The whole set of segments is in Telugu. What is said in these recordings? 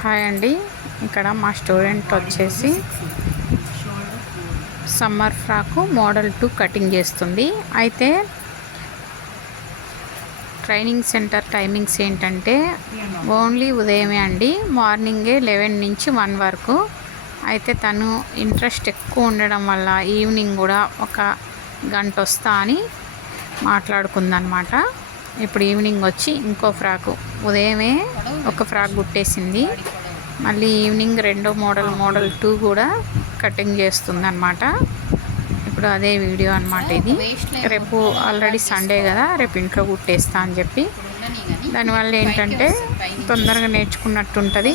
హాయ్ అండి. ఇక్కడ మా స్టూడెంట్ వచ్చేసి summer frock model two cutting చేస్తుంది. అయితే ట్రైనింగ్ సెంటర్ టైమింగ్స్ ఏంటంటే ఓన్లీ ఉదయమే అండి. మార్నింగే లెవెన్ నుంచి వన్ వరకు. అయితే తను ఇంట్రెస్ట్ ఎక్కువ ఉండడం వల్ల ఈవినింగ్ కూడా ఒక గంట వస్తా అని మాట్లాడుకుందనమాట. ఇప్పుడు ఈవినింగ్ వచ్చి ఇంకో ఫ్రాకు. ఉదయమే ఒక ఫ్రాక్ కుట్టేసింది. మళ్ళీ ఈవినింగ్ రెండో మోడల్ మోడల్ టూ కూడా కటింగ్ చేస్తుంది అనమాట ఇప్పుడు అదే వీడియో అనమాట ఇది. రేపు ఆల్రెడీ సండే కదా రేపు ఇంట్లో కుట్టేస్తా అని చెప్పి. దానివల్ల ఏంటంటే తొందరగా నేర్చుకున్నట్టు ఉంటుంది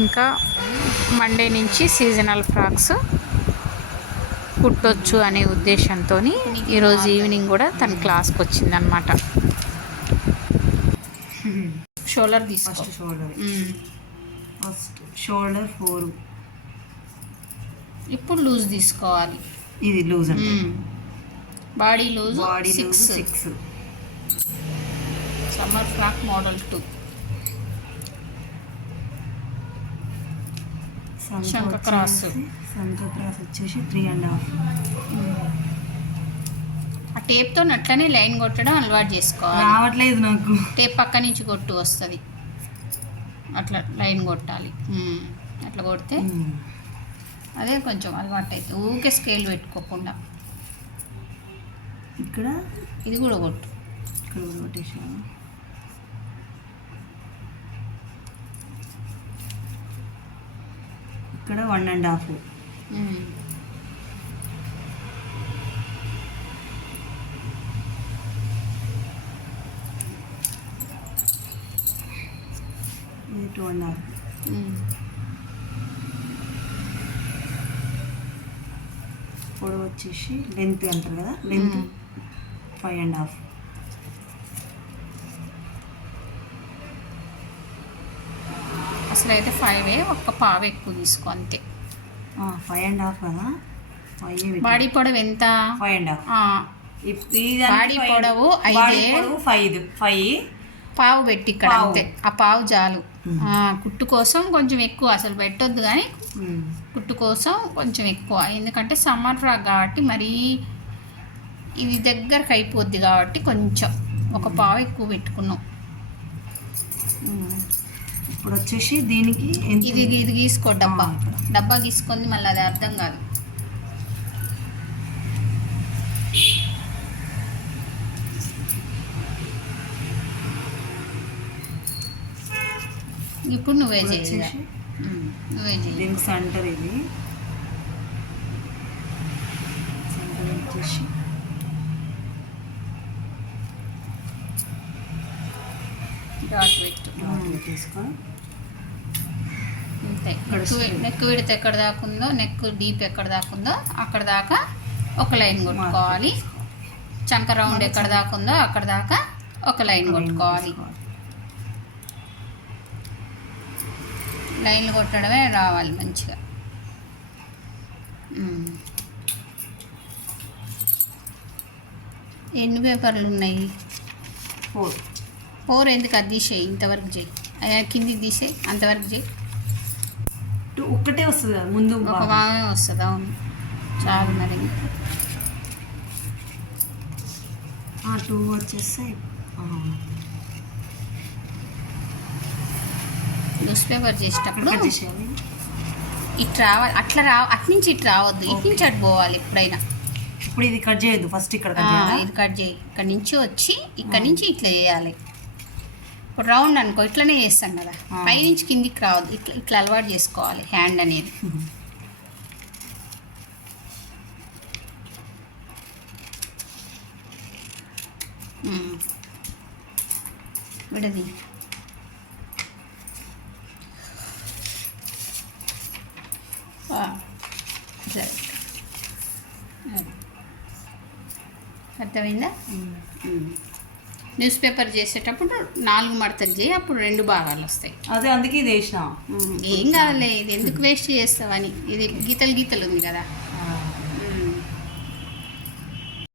ఇంకా మండే నుంచి సీజనల్ ఫ్రాక్స్ కుట్టొచ్చు అనే ఉద్దేశంతో ఈరోజు ఈవినింగ్ కూడా తన క్లాస్కి వచ్చిందనమాట షోలర్ తీసుకో. First shoulder first shoulder four. ఇప్పుడు లూజ్ తీసుకోవాలి. ఇది loose body loose body loose six. Six. Summer frock model two. శంఖ క్రాస్. శంఖ క్రాస్ వచ్చేసి త్రీ అండ్ హాఫ్ టేప్తో అట్లనే లైన్ కొట్టడం అలవాటు చేసుకోవాలి. రావట్లేదు నాకు. టేప్ పక్క నుంచి కొట్టు వస్తుంది. అట్లా లైన్ కొట్టాలి. అట్లా కొడితే. అదే కొంచెం అలవాటు అవుతుంది ఊకే స్కేల్ పెట్టుకోకుండా. ఇక్కడ? ఇది కూడా కొట్టు. ఇక్కడ కొట్టేసాను ఇక్కడ one and half. Two and half. పొడవు వచ్చేసి లెంత్ అంటారు కదా? లెంత్. ఫైవ్ అండ్ హాఫ్ అసలు అయితే ఫైవ్ ఒక్క పావు ఎక్కువ తీసుకో అంతే. ఫైవ్ అండ్ హాఫ్ కదా? ఫైవ్ బాడీ పొడవు ఎంత? ఫైవ్ అండ్ హాఫ్ బాడీ పొడవు ఐదే. ఫైవ్ ఫైవ్ పావు పెట్టి ఇక్కడ. అంతే. ఆ పావు చాలు. కుట్టు కోసం కొంచెం ఎక్కువ అసలు పెట్టొద్దు కానీ కుట్టు కోసం కొంచెం ఎక్కువ. ఎందుకంటే సమ్మర్ ఫ్రాక్ కాబట్టి మరీ ఇది దగ్గరకు అయిపోద్ది కాబట్టి కొంచెం ఒక పావు ఎక్కువ పెట్టుకున్నాం. ఇప్పుడు వచ్చేసి దీనికి ఇది ఇది గీసుకో డబ్బా. డబ్బా గీసుకుంది మళ్ళీ అది అర్థం కాదు. ఇప్పుడు నువ్వే చేయి దీనికి సెంటర్ ఇది. సెంటర్ వచ్చేసి డాట్ పెట్టు. నెక్ విడత ఎక్కడ దాకా ఉందో నెక్ డీప్ ఎక్కడ దాకా ఉందో అక్కడ దాకా ఒక లైన్ కొట్టుకోవాలి. చంక రౌండ్ ఎక్కడ దాకా ఉందో అక్కడ దాకా ఒక లైన్ కొట్టుకోవాలి. లైన్లు కొట్టడమే రావాలి మంచిగా. ఎన్ని పేపర్లు ఉన్నాయి? ఫోర్. ఫోర్ ఎందుకు? అది తీసేయి ఇంతవరకు చేయి. అయ్యా కిందికి తీసేయి అంతవరకు చేయి. టూ ఒక్కటే వస్తుంది కదా ముందు ఒక భాగం. భాగమే వస్తుంది అవును. చాలు మరి. ఆ టూ వచ్చేస్తే న్యూస్ పేపర్ చేసేటప్పుడు ఇటు రావాలి. అట్లా రా అటు నుంచి ఇటు రావద్దు. ఇటు నుంచి అటు పోవాలి ఎప్పుడైనా. ఇప్పుడు ఇది కట్ చేయొద్దు. ఫస్ట్ ఇక్కడ ఇది కట్ చేయి. ఇక్కడ నుంచి వచ్చి ఇక్కడ నుంచి ఇట్లా చేయాలి. ఇప్పుడు రౌండ్ అనుకో ఇట్లనే చేస్తాం కదా. పైనుంచి కిందికి రావద్దు. ఇట్లా ఇట్లా అలవాటు చేసుకోవాలి హ్యాండ్ అనేది. విడది ఆ, ఇట్లా పెట్టు. అది. అర్థమైందా. న్యూస్ పేపర్ చేసేటప్పుడు నాలుగు మడతలు చేయి అప్పుడు రెండు భాగాలు వస్తాయి. అదే అందుకే ఇది వేసిన. ఉమ్, ఏం కాదులే ఇది ఎందుకు వేస్ట్ చేస్తావని. ఇది గీతలు గీతలు ఉంది కదా.